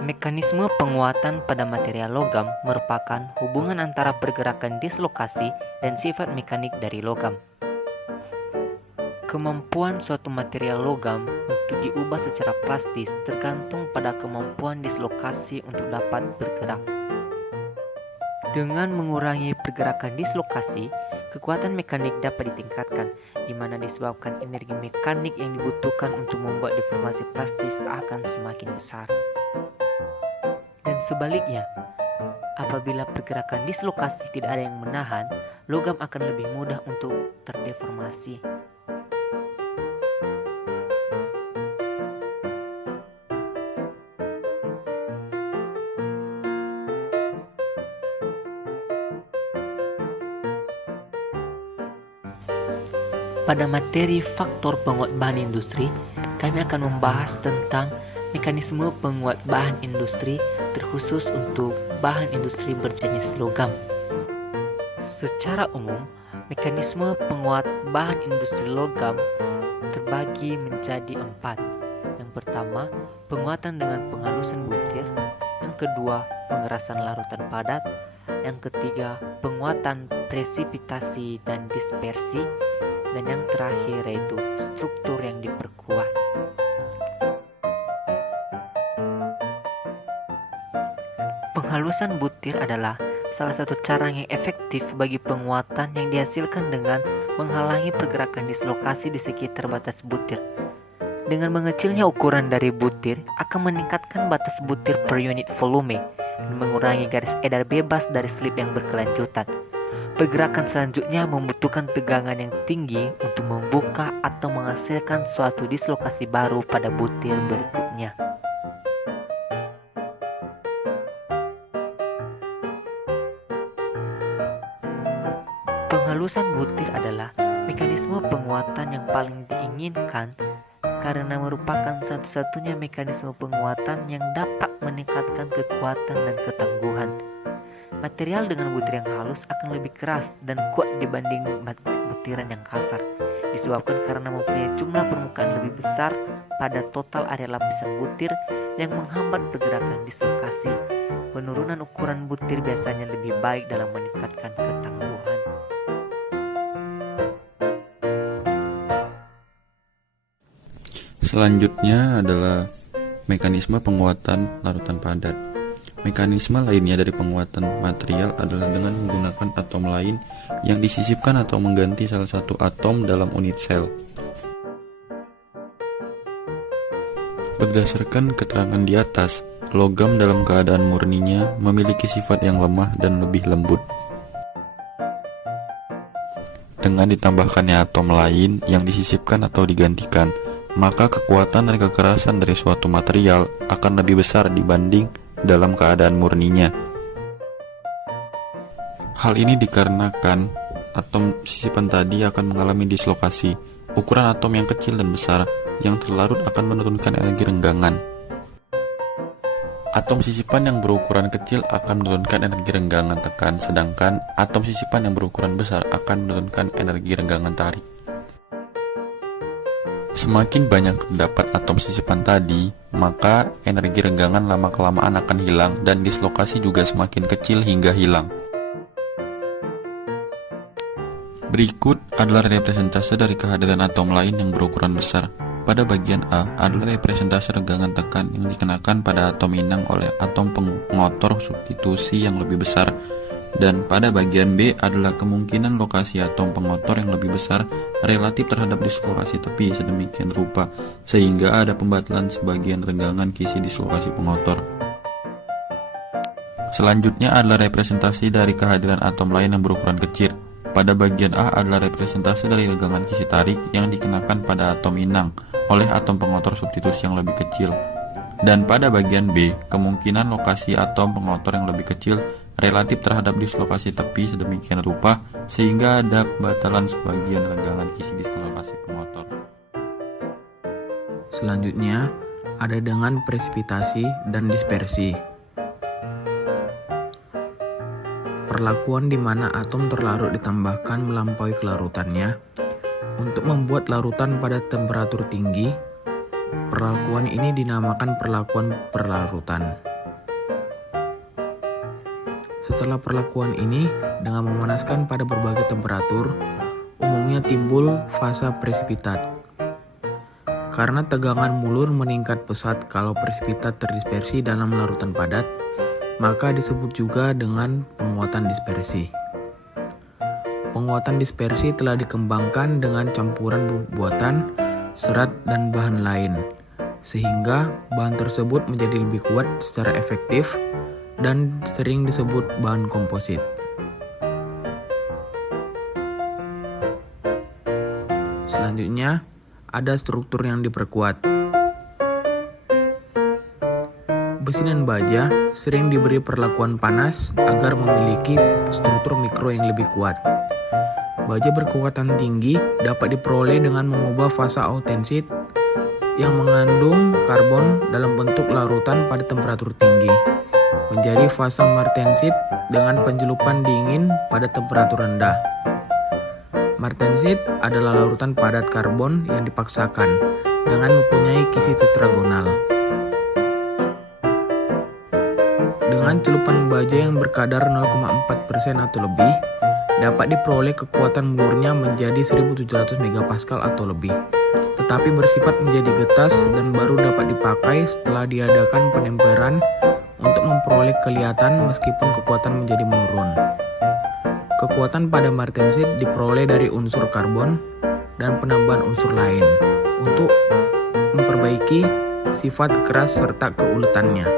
Mekanisme penguatan pada material logam merupakan hubungan antara pergerakan dislokasi dan sifat mekanik dari logam. Kemampuan suatu material logam untuk diubah secara plastis tergantung pada kemampuan dislokasi untuk dapat bergerak. Dengan mengurangi pergerakan dislokasi, kekuatan mekanik dapat ditingkatkan, di mana disebabkan energi mekanik yang dibutuhkan untuk membuat deformasi plastis akan semakin besar. Dan sebaliknya, apabila pergerakan dislokasi tidak ada yang menahan, logam akan lebih mudah untuk terdeformasi. Pada materi faktor penguat bahan industri, kami akan membahas tentang mekanisme penguat bahan industri terkhusus untuk bahan industri berjenis logam. Secara umum, mekanisme penguat bahan industri logam terbagi menjadi 4. Yang pertama, penguatan dengan penghalusan butir. Yang kedua, pengerasan larutan padat. Yang ketiga, penguatan presipitasi dan dispersi. Dan yang terakhir yaitu struktur yang diperkuat. Penghalusan butir adalah salah satu cara yang efektif bagi penguatan yang dihasilkan dengan menghalangi pergerakan dislokasi di sekitar batas butir. Dengan mengecilnya ukuran dari butir akan meningkatkan batas butir per unit volume dan mengurangi garis edar bebas dari slip yang berkelanjutan. Pergerakan selanjutnya membutuhkan tegangan yang tinggi untuk membuka atau menghasilkan suatu dislokasi baru pada butir berikutnya. Penghalusan butir adalah mekanisme penguatan yang paling diinginkan karena merupakan satu-satunya mekanisme penguatan yang dapat meningkatkan kekuatan dan ketangguhan. Material dengan butir yang halus akan lebih keras dan kuat dibanding butiran yang kasar, disebabkan karena mempunyai jumlah permukaan lebih besar pada total area lapisan butir yang menghambat pergerakan dislokasi. Penurunan ukuran butir biasanya lebih baik dalam meningkatkan ketangguhan. Selanjutnya adalah mekanisme penguatan larutan padat. Mekanisme lainnya dari penguatan material adalah dengan menggunakan atom lain yang disisipkan atau mengganti salah satu atom dalam unit sel. Berdasarkan keterangan di atas, logam dalam keadaan murninya memiliki sifat yang lemah dan lebih lembut. Dengan ditambahkannya atom lain yang disisipkan atau digantikan, maka kekuatan dan kekerasan dari suatu material akan lebih besar dibanding dalam keadaan murninya. Hal ini dikarenakan atom sisipan tadi akan mengalami dislokasi. Ukuran atom yang kecil dan besar yang terlarut akan menurunkan energi renggangan. Atom sisipan yang berukuran kecil akan menurunkan energi renggangan tekan, sedangkan atom sisipan yang berukuran besar akan menurunkan energi renggangan tarik. Semakin banyak terdapat atom sisipan tadi, maka energi renggangan lama-kelamaan akan hilang dan dislokasi juga semakin kecil hingga hilang. Berikut adalah representase dari kehadiran atom lain yang berukuran besar. Pada bagian A adalah representase renggangan tekan yang dikenakan pada atom inang oleh atom pengotor substitusi yang lebih besar. Dan pada bagian B adalah kemungkinan lokasi atom pengotor yang lebih besar relatif terhadap dislokasi tepi sedemikian rupa sehingga ada pembatalan sebagian renggangan kisi dislokasi pengotor. Selanjutnya adalah representasi dari kehadiran atom lain yang berukuran kecil. Pada bagian A adalah representasi dari renggangan kisi tarik yang dikenakan pada atom inang oleh atom pengotor substitusi yang lebih kecil. Dan pada bagian B, kemungkinan lokasi atom pengotor yang lebih kecil relatif terhadap dislokasi tepi sedemikian rupa sehingga ada pembatalan sebagian renggangan kisi dislokasi pengotor. Selanjutnya ada dengan presipitasi dan dispersi. Perlakuan di mana atom terlarut ditambahkan melampaui kelarutannya untuk membuat larutan pada temperatur tinggi. Perlakuan ini dinamakan perlakuan perlarutan. Setelah perlakuan ini, dengan memanaskan pada berbagai temperatur, umumnya timbul fase presipitat. Karena tegangan mulur meningkat pesat kalau presipitat terdispersi dalam larutan padat, maka disebut juga dengan penguatan dispersi. Penguatan dispersi telah dikembangkan dengan campuran buatan, serat, dan bahan lain, sehingga bahan tersebut menjadi lebih kuat secara efektif dan sering disebut bahan komposit. Selanjutnya, ada struktur yang diperkuat. Besi dan baja sering diberi perlakuan panas agar memiliki struktur mikro yang lebih kuat. Baja berkekuatan tinggi dapat diperoleh dengan mengubah fasa autensit yang mengandung karbon dalam bentuk larutan pada temperatur tinggi menjadi fasa martensit dengan penjelupan dingin pada temperatur rendah. Martensit adalah larutan padat karbon yang dipaksakan dengan mempunyai kisi tetragonal. Dengan celupan baja yang berkadar 0,4% atau lebih, dapat diperoleh kekuatan mulurnya menjadi 1700 MPa atau lebih, tetapi bersifat menjadi getas dan baru dapat dipakai setelah diadakan penemperan untuk memperoleh kelihatan meskipun kekuatan menjadi menurun. Kekuatan pada martensit diperoleh dari unsur karbon dan penambahan unsur lain untuk memperbaiki sifat keras serta keuletannya.